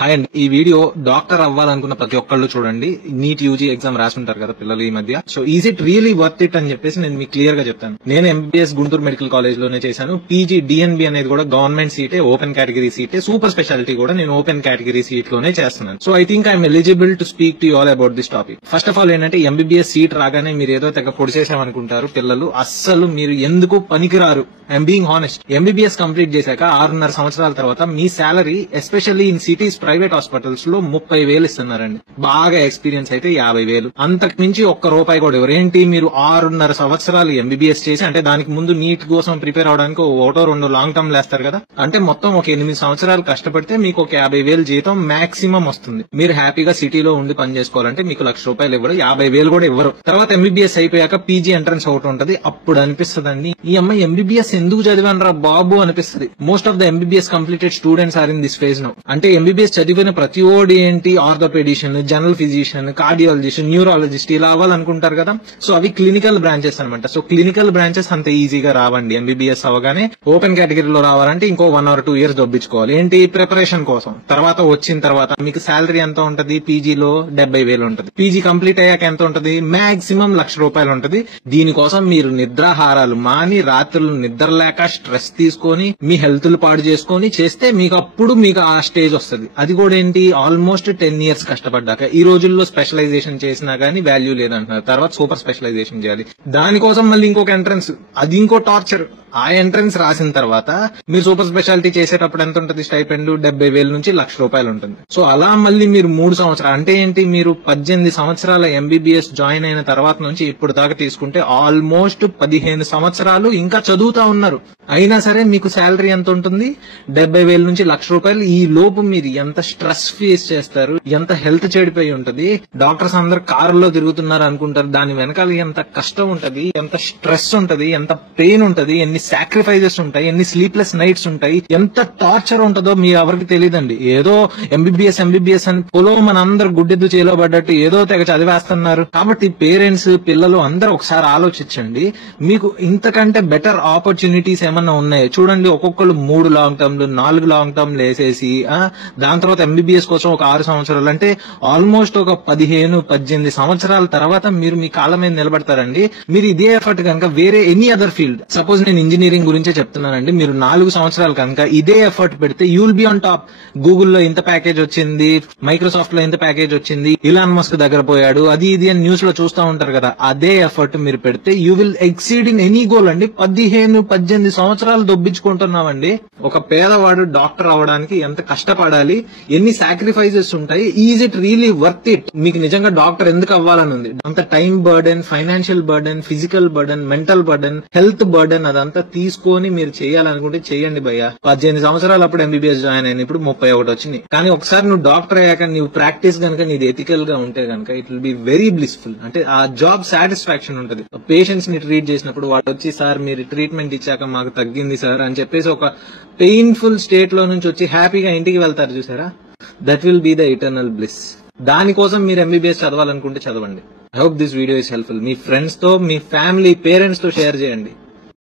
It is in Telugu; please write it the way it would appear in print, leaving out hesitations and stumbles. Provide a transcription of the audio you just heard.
హాయ్ అండి. ఈ వీడియో డాక్టర్ అవ్వాలనుకున్న ప్రతి ఒక్కళ్ళు చూడండి. నీట్ యూజీ ఎగ్జామ్ రాసుంటారు కదా పిల్లలు ఈ మధ్య. So is it really worth it అని చెప్పేసి నేను మీకు క్లియర్ గా చెప్తాను. నేను ఎంబీబీఎస్ గుంటూరు మెడికల్ కాలేజ్ లోనే చేశాను. పీజీ డిఎన్బి అనేది కూడా గవర్నమెంట్ సీటే, ఓపెన్ కేటగిరీ సీటే. సూపర్ స్పెషాలిటీ కూడా నేను ఓపెన్ కేటగిరీ సీట్ లోనే చేస్తున్నాను. So I think I'm eligible to speak to you all about this topic. First of all ఏంటంటే ఎంబీబీఎస్ సీట్ రాగానే మీరు ఏదో తెగ పొడిచేసామనుకుంటారు పిల్లలు. అస్సలు మీరు ఎందుకు పనికిరారు. I'm being honest. MBBS complete చేశాక 6.5 సంవత్సరాల తర్వాత మీ salary especially in cities private hospitals లో 30,000 ఇస్తున్నారండి. బాగా ఎక్స్పీరియన్స్ అయితే 50,000. అంతకు మించి ఒక్క రూపాయి కూడా ఎవరు. ఏంటి మీరు 6.5 సంవత్సరాలు ఎంబీబీఎస్ చేసి, అంటే దానికి ముందు నీట్ కోసం ప్రిపేర్ అవడానికి ఒకటో 2 లాంగ్ టర్మ్ లేస్తారు కదా, అంటే మొత్తం ఒక 8 సంవత్సరాలు కష్టపడితే మీకు ఒక 50,000 జీతం మాక్సిమం వస్తుంది. మీరు హ్యాపీగా సిటీలో ఉండి పని చేసుకోవాలంటే మీకు ₹1,00,000 ఇవ్వరు, 50,000 కూడా ఇవ్వరు. తర్వాత ఎంబీబీఎస్ అయిపోయాక పీజీ ఎంట్రన్స్ ఒకటి ఉంటది. అప్పుడు అనిపిస్తుందండి, ఈ అమ్మాయి ఎంబీబీఎస్ ఎందుకు చదివానరా బాబు అనిపిస్తుంది. Most of the MBBS completed students are in this phase now. అంటే ఎంబీబీఎస్ చదివిన ప్రతి ఓడి ఏంటి orthopedician, general physician, cardiologist, neurologist ఇలా అవ్వాలనుకుంటారు కదా. సో అవి క్లినికల్ బ్రాంచెస్ అనమాట. సో క్లినికల్ బ్రాంచెస్ అంత ఈజీగా రావండి. ఎంబీబీఎస్ అవగానే ఓపెన్ కేటగిరీలో రావాలంటే ఇంకో 1 or 2 years దొబ్బించుకోవాలి. ఏంటి ప్రిపరేషన్ కోసం. తర్వాత వచ్చిన తర్వాత మీకు శాలరీ ఎంత ఉంటది, పీజీలో 70,000 ఉంటది. పీజీ కంప్లీట్ అయ్యాక ఎంత ఉంటది, మాక్సిమం ₹1,00,000 ఉంటది. దీనికోసం మీరు నిద్రాహారాలు మాని, రాత్రులు నిద్ర లేక స్ట్రెస్ తీసుకొని మీ హెల్త్ పాడు చేసుకొని చేస్తే మీకు ఆ స్టేజ్ వస్తుంది. అది కూడా ఏంటి ఆల్మోస్ట్ 10 years కష్టపడ్డాక. ఈ రోజుల్లో స్పెషలైజేషన్ చేసినా గానీ వాల్యూ లేదంటున్నారు. తర్వాత సూపర్ స్పెషలైజేషన్ చేయాలి. దానికోసం మళ్ళీ ఇంకొక ఎంట్రన్స్, అది ఇంకో టార్చర్. ఆ ఎంట్రన్స్ రాసిన తర్వాత మీరు సూపర్ స్పెషాలిటీ చేసేటప్పుడు ఎంత ఉంటుంది స్టైపెండ్, 70,000 నుంచి ₹1,00,000 ఉంటుంది. సో అలా మళ్ళీ మీరు 3 సంవత్సరాలు అంటే ఏంటి, మీరు 18 సంవత్సరాల ఎంబీబీఎస్ జాయిన్ అయిన తర్వాత నుంచి ఇప్పుడు దాకా తీసుకుంటే ఆల్మోస్ట్ 15 సంవత్సరాలు ఇంకా చదువుతా ఉన్నారు. అయినా సరే మీకు శాలరీ ఎంత ఉంటుంది, 70,000 నుంచి ₹1,00,000. ఈ లోపు మీరు ఎంత స్ట్రెస్ ఫేస్ చేస్తారు, ఎంత హెల్త్ చెడిపోయి ఉంటది. డాక్టర్స్ అందరు కారులో తిరుగుతున్నారు అనుకుంటారు, దాని వెనకాల ఎంత కష్టం ఉంటది, ఎంత స్ట్రెస్ ఉంటది, ఎంత పెయిన్ ఉంటది, ఎన్ని సాక్రిఫైజెస్ ఉంటాయి, ఎన్ని స్లీప్లెస్ నైట్స్ ఉంటాయి, ఎంత టార్చర్ ఉంటుందో మీ ఎవరికి తెలియదండి. ఏదో ఎంబీబీఎస్ అని పొలం మనందరూ గుడ్డెద్దు చేలో పడ్డట్టు ఏదో తెగ చదివేస్తున్నారు. కాబట్టి పేరెంట్స్, పిల్లలు అందరూ ఒకసారి ఆలోచించండి. మీకు ఇంతకంటే బెటర్ ఆపర్చునిటీస్ ఏమన్నా ఉన్నాయి చూడండి. ఒక్కొక్కరు 3 లాంగ్ టర్మ్లు, 4 లాంగ్ టర్మ్లు వేసేసి దాని తర్వాత ఎంబీబీఎస్ కోసం ఒక 6 సంవత్సరాలు, అంటే ఆల్మోస్ట్ ఒక 15-18 సంవత్సరాల తర్వాత మీరు మీ కాళ్ళ మీద నిలబడతారండి. మీరు ఇదే ఎఫర్ట్ కనుక వేరే ఎనీ అదర్ ఫీల్డ్, సపోజ్ నేను ఇంజనీరింగ్ గురించే చెప్తున్నానండి, మీరు 4 సంవత్సరాలు కనుక ఇదే ఎఫర్ట్ పెడితే you will be on top. గూగుల్లో ఇంత ప్యాకేజ్ వచ్చింది, మైక్రోసాఫ్ట్ లో ఇంత ప్యాకేజ్ వచ్చింది, ఇలాన్ మస్క్ దగ్గర పోయాడు, అది ఇది అని న్యూస్ లో చూస్తూ ఉంటారు కదా. అదే ఎఫర్ట్ మీరు పెడితే you will exceed in any goal అండి. 15-18 సంవత్సరాలు దొబ్బించుకుంటున్నామండి. ఒక పేదవాడు డాక్టర్ అవడానికి ఎంత కష్టపడాలి, ఎన్ని సాక్రిఫైజెస్ ఉంటాయి. Is it really worth it? మీకు నిజంగా డాక్టర్ ఎందుకు అవ్వాలని ఉంది? అంత time burden, financial burden, physical burden, mental burden, health burden అదంతా తీసుకొని మీరు చేయాలనుకుంటే చేయండి భయ్య. 18 సంవత్సరాలు అప్పుడు ఎంబీబీఎస్ జాయిన్ అయ్యింది, ఇప్పుడు 31 వచ్చింది. కానీ ఒకసారి నువ్వు డాక్టర్ అయ్యాక నువ్వు ప్రాక్టీస్ గనక నీది ఎథికల్ గా ఉంటే గనక it will be very blissful. అంటే ఆ జాబ్ సాటిస్ఫాక్షన్ ఉంటుంది. పేషెంట్స్ ని ట్రీట్ చేసినప్పుడు వాళ్ళు వచ్చి, సార్ మీరు ట్రీట్మెంట్ ఇచ్చాక మాకు తగ్గింది సార్ అని చెప్పేసి ఒక పెయిన్ఫుల్ స్టేట్ లో నుంచి వచ్చి హ్యాపీగా ఇంటికి వెళ్తారు చూసారా, that will be the eternal bliss. దానికోసం మీరు ఎంబీబీఎస్ చదవాలనుకుంటే చదవండి. I hope this video is helpful. Me friends తో, మీ ఫ్యామిలీ, పేరెంట్స్ తో షేర్ చేయండి.